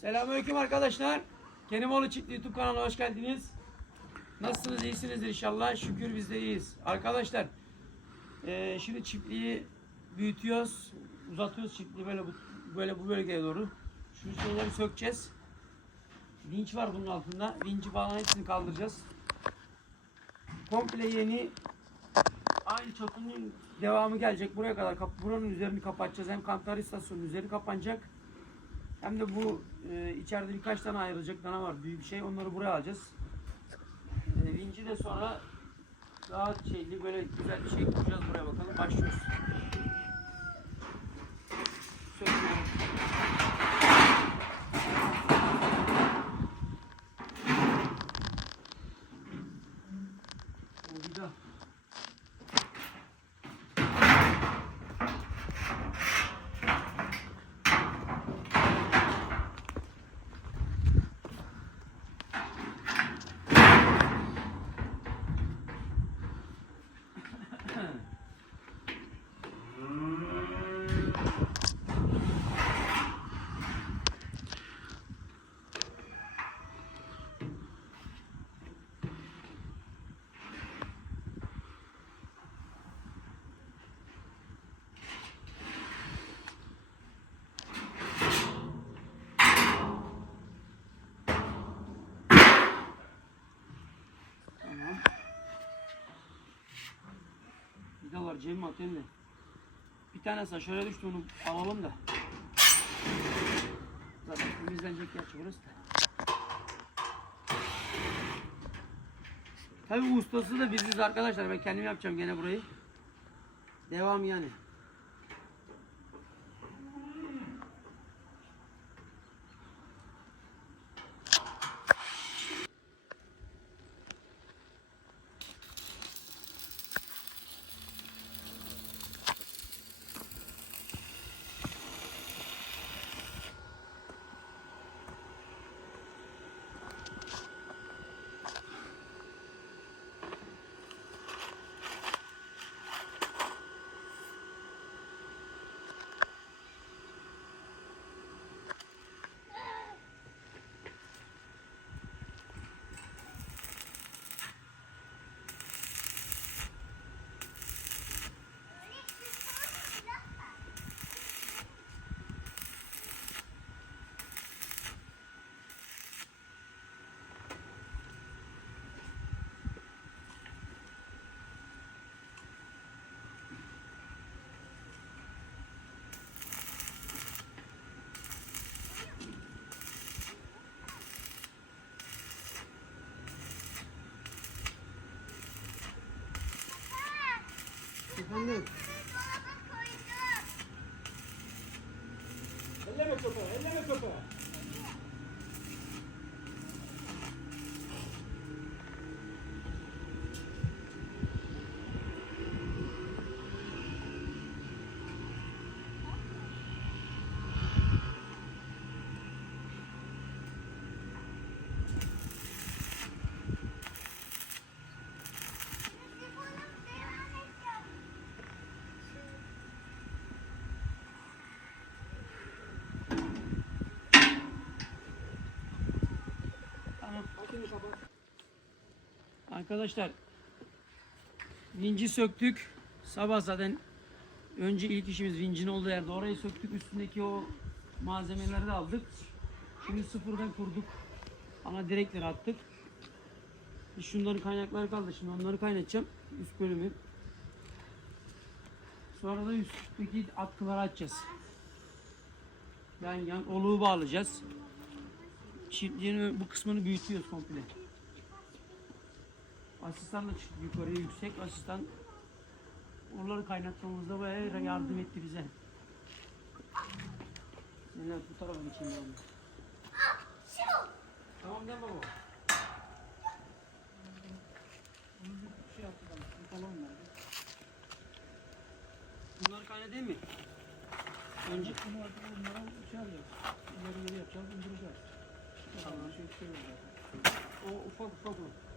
Selamünaleyküm arkadaşlar. Kenimoğlu Çiftli YouTube kanalına hoş geldiniz. Nasılsınız? İyisinizdir inşallah. Şükür biz de iyiyiz. Arkadaşlar eee, şimdi çiftliği büyütüyoruz. Uzatıyoruz çiftliği böyle bu, böyle bu bölgeye doğru. Şu şeyleri sökeceğiz. Vinç var bunun altında. Vinci falan hepsini kaldıracağız. Komple yeni aynı çatının devamı gelecek buraya kadar. Buranın üzerini kapatacağız. Hem kantar istasyonunun üzeri kapanacak. Hem de bu e, içeride birkaç tane ayrılacak dana var. Büyük bir şey. Onları buraya alacağız. E, vinci de sonra daha şeyli böyle güzel bir şey kuracağız buraya bakalım. Başlıyoruz. Söküyorum. O bir daha. Tamam. Bir de var Cem atayım da. Bir tanesi aşağıya düştü onu alalım da. Zaten temizlenecek gerçi burası da. Tabi ustası da biziz arkadaşlar. Ben kendim yapacağım gene burayı. Devam yani. 妈妈 Arkadaşlar vinci söktük. Sabah zaten önce ilk işimiz vincin olduğu yerde orayı söktük. Üstündeki o malzemeleri de aldık. Şimdi sıfırdan kurduk. Ana direkleri attık. Şunların kaynakları kaldı. Şimdi onları kaynatacağım. Üst bölümü. Sonra da üstteki atkıları açacağız. Yan yan oluğu bağlayacağız. Çiftliğin bu kısmını büyütüyoruz komple. Asistanla çıktı yukarıya yüksek. Asistan oraları kaynatmamızda bayağı yardım etti bize. Neler bu tarafa geçeyim ben. Tamam değil mi baba? Bunu bir şey. Bir verdi. Bunları kaynatayım mı? Önce Bunu artık bunlara şey alacağız. İleri geri yapacağız, indireceğiz. Tamam. Şey, şey o ufak ufak o.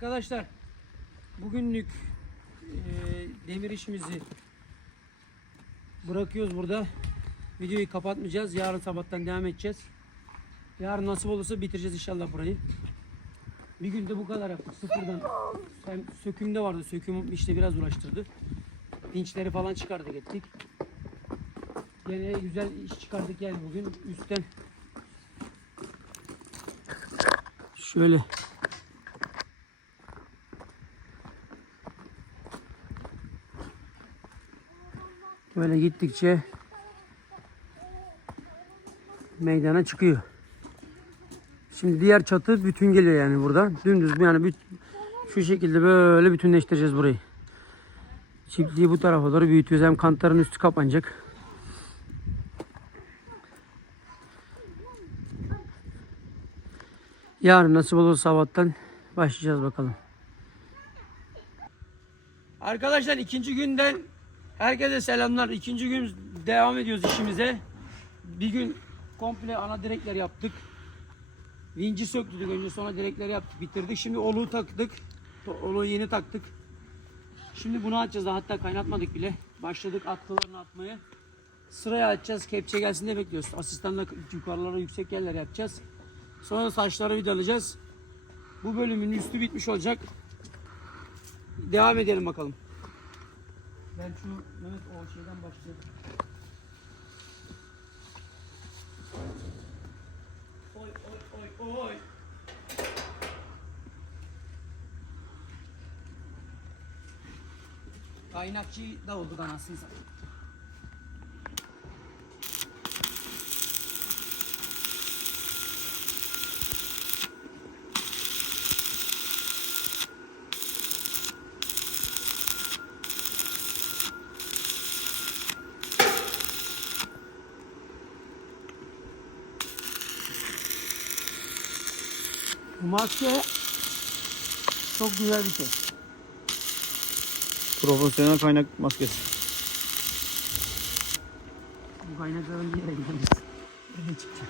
Arkadaşlar bugünlük eee, demir işimizi bırakıyoruz burada. Videoyu kapatmayacağız. Yarın sabahtan devam edeceğiz. Yarın nasip olursa bitireceğiz inşallah burayı. Bir günde bu kadar yaptık. Sıfırdan. Hem sökümde vardı. Söküm işte biraz uğraştırdı. Dinçleri falan çıkardık ettik. Gene güzel iş çıkardık yani bugün üstten. Şöyle. Böyle gittikçe meydana çıkıyor. Şimdi diğer çatı bütün geliyor yani burada. Dümdüz yani şu şekilde böyle bütünleştireceğiz burayı. Çiftliği bu tarafa doğru büyütüyoruz. Hem kantarın üstü kapanacak. Yarın nasip olursa sabahtan başlayacağız bakalım. Arkadaşlar ikinci günden herkese selamlar. İkinci gün devam ediyoruz işimize. Bir gün komple ana direkler yaptık. Vinci söktük önce sonra direkleri yaptık bitirdik. Şimdi oluğu taktık. Oluğu yeni taktık. Şimdi bunu açacağız. Hatta kaynatmadık bile. Başladık atkılarını atmaya. Sıraya açacağız. Kepçe gelsin diye bekliyoruz. Asistanla yukarılara yüksek yerler yapacağız. Sonra saçları vidalayacağız. Bu bölümün üstü bitmiş olacak. Devam edelim bakalım. Ben şu Mehmet o şeyden başlayayım. Oy oy oy oy. Kaynakçı da olduk anasını satayım. Maske çok güzel bir şey. Profesyonel kaynak maskesi. Bu kaynakların bir yere gidemez. Öyle çıkacak.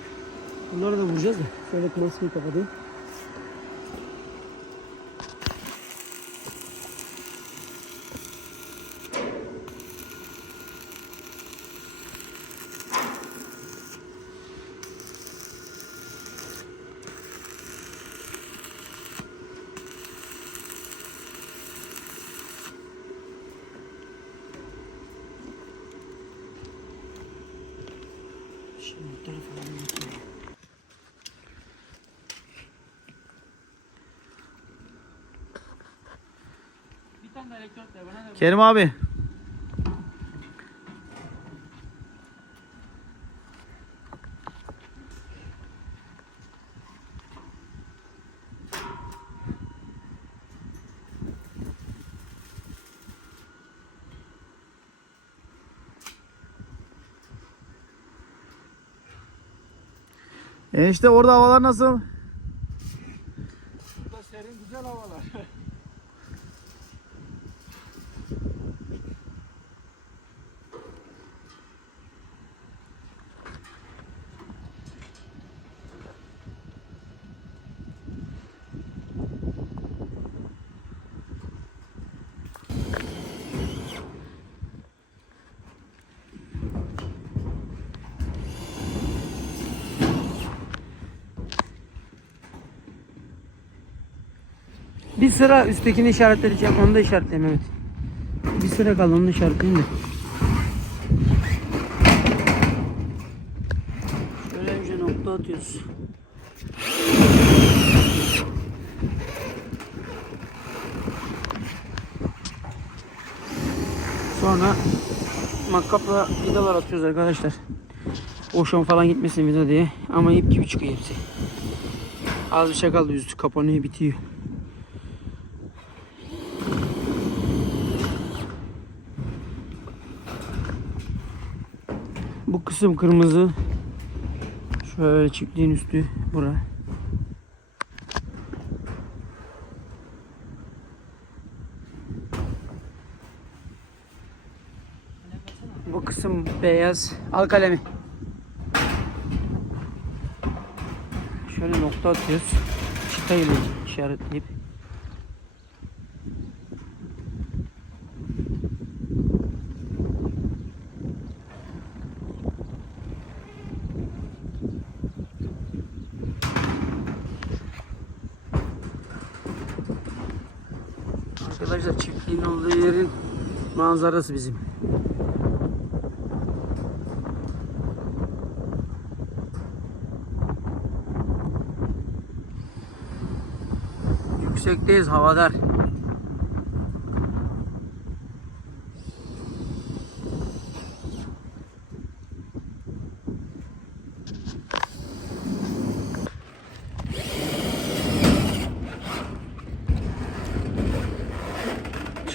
Bunları da vuracağız da. Şöyle maskeyi kapatayım. Şimdi bu tarafa alayım bakayım. Bir tane de elektrot ver bana da. Kerim abi. Enişte orada havalar nasıl? Bir sıra üsttekini işaretleyeceğim. Onu da işaretleyeyim evet. Bir sıra kaldı onu da işaretleyeyim de. Şöyle önce nokta atıyoruz. Sonra makkapla vidalar atıyoruz arkadaşlar. Boşan falan gitmesin vida diye. Ama ip gibi çıkıyor hepsi. Az bir şey kaldı üstü kapanıyor bitiyor. Bu kısım kırmızı. Şöyle çiftliğin üstü bura. Bu kısım beyaz. Al kalemi. Şöyle nokta atıyoruz. Çıtayla işaretleyip. Arkadaşlar çiftliğin olduğu yerin manzarası bizim. Yüksekteyiz havadar.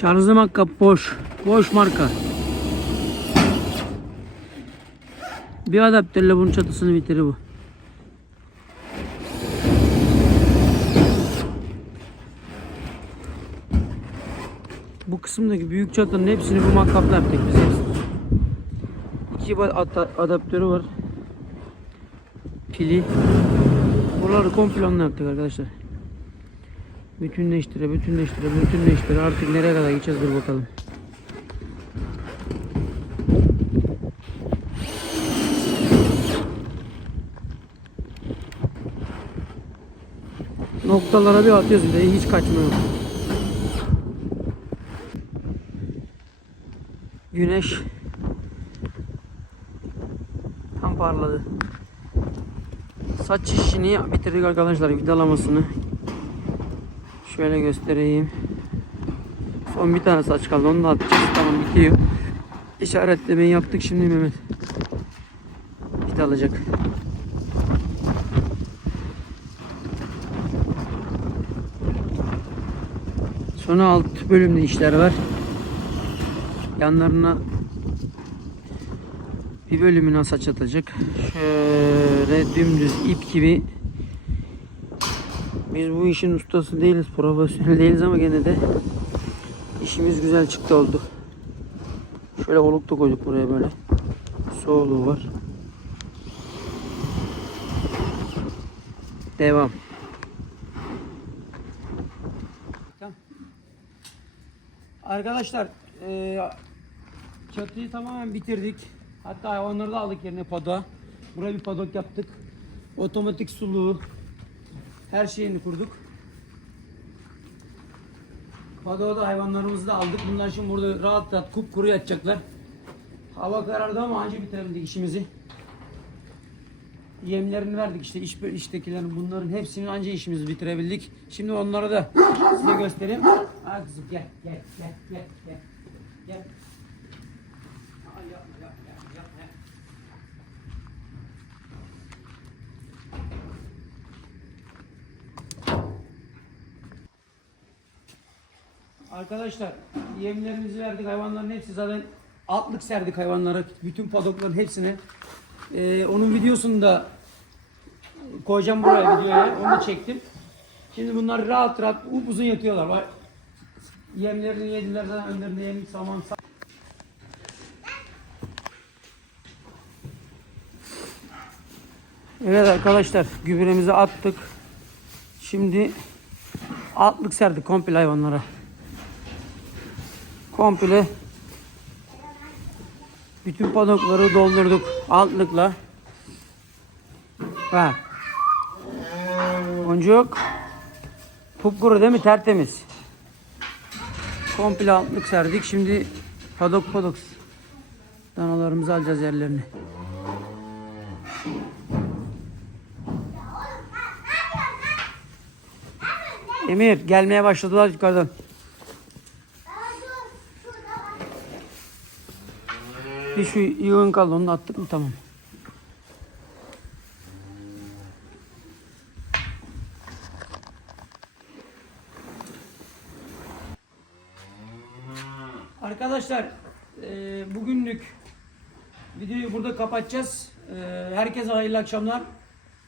Şarjı marka boş. Boş marka. Bir adaptörle bunun çatısını bitirir bu. Bu kısımdaki büyük çatının hepsini bu matkapla yaptık biz hepsini. İki adaptörü var. Pili. Buraları komple onunla yaptık arkadaşlar. Bütünleştire, bütünleştire, bütünleştire. Artık nereye kadar gideceğiz dur bakalım. Noktalara bir atıyoruz bir de hiç kaçma yok. Güneş tam parladı. Saç işini bitirdik arkadaşlar vidalamasını. Şöyle göstereyim. Son bir tane saç kaldı. Onu da atacağız. Tamam bitiyor. İşaretlemeyi yaptık şimdi Mehmet. Bit alacak. Sonra alt bölümde işler var. Yanlarına bir bölümüne saç atacak. Şöyle dümdüz ip gibi biz bu işin ustası değiliz, profesyonel değiliz ama gene de işimiz güzel çıktı oldu. Şöyle oluk da koyduk buraya böyle. Soğuluğu var. Devam. Arkadaşlar e, çatıyı tamamen bitirdik. Hatta hayvanları da aldık yerine poda. Buraya bir padok yaptık. Otomatik suluğu, her şeyini kurduk. Padoğa da hayvanlarımızı da aldık. Bunlar şimdi burada rahat rahat kupkuru yatacaklar. Hava karardı ama anca bitirebildik işimizi. Yemlerini verdik işte iş iştekilerin bunların hepsini anca işimizi bitirebildik. Şimdi onları da size göstereyim. Ha kızım gel gel gel gel gel. Gel. Arkadaşlar yemlerimizi verdik hayvanların hepsi zaten altlık serdik hayvanlara bütün padokların hepsine. Ee, onun videosunu da koyacağım buraya videoya onu çektim. Şimdi bunlar rahat rahat uzun yatıyorlar. Bak, Yemlerini yediler zaten önlerinde yem saman sa- Evet arkadaşlar gübremizi attık. Şimdi altlık serdik komple hayvanlara. Komple bütün padokları doldurduk altlıkla. Bak. Boncuk. Kupkuru değil mi? Tertemiz. Komple altlık serdik. Şimdi padok padok danalarımızı alacağız yerlerini. Emir gelmeye başladılar yukarıdan. Bir şu yığın kaldı onu da attık mı tamam. Arkadaşlar e, bugünlük videoyu burada kapatacağız. E, herkese hayırlı akşamlar.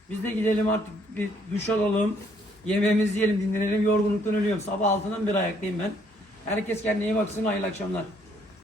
Biz de gidelim artık bir duş alalım. Yemeğimizi yiyelim dinlenelim. Yorgunluktan ölüyorum. Sabah altından bir ayaktayım ben. Herkes kendine iyi baksın. Hayırlı akşamlar.